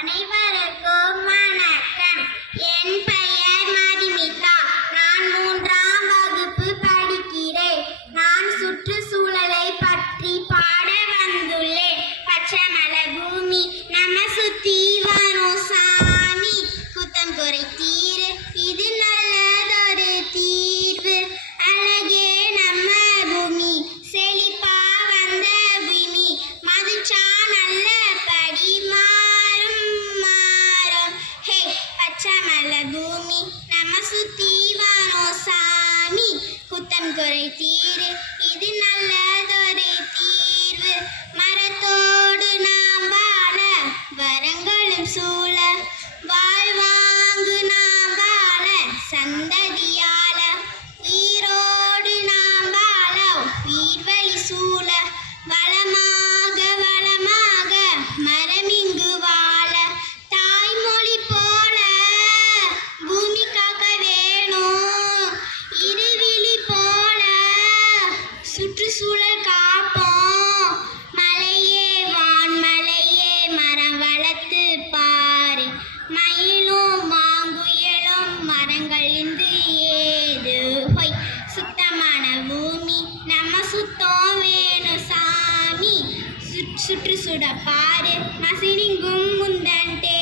அனைவருக்கும் வணக்கம். என் பெயர் மதுமிதா. நான் 3ஆம் வகுப்பு படிக்கிறேன். நான் சுற்றுச்சூழலை பற்றி பாட வந்துள்ளேன். பச்சை மலை பூமி நம்ம சுத்தி வரும் சாமி, குத்தம் குறை தீரு, இது நல்லதொரு தீர்வு. அழகே நம்ம பூமி, செழிப்பா வந்த பூமி, மதுச்சா நல்ல படி மாறும் மாறும். ஹே பச்சை மலை பூமி நம்ம சுத்தி வரும் சாமி, குத்தம் குறை தீரு, இது நல்லதொரு தீர்வு. மரத்தோடு நாம் வாழ, வரங்களும் சூழ, வாழ்வாங்கு நாம் வாழ, சந்ததியால உயிரோடு நாம் வாழ, உயிர்வழி சூழ, வளமாக வளமாக மரமிங்கு வாழ. தாய்மொழி போல பூமி காக்க வேணும், இருவிழி போல சுற்றுச்சூழல் காப்போம். மலையே வான்மலையே மரம் வளர்த்து பாரு, மயிலும் மாங்குயிலும் மரங்கள் இருந்து ஏது. ஹொய் சுத்தமான பூமி நம்ம சுத்தம் வேணும் சாமி, சுற்றுச்சுட பாரு மசினிங்கும் முந்தன்டே.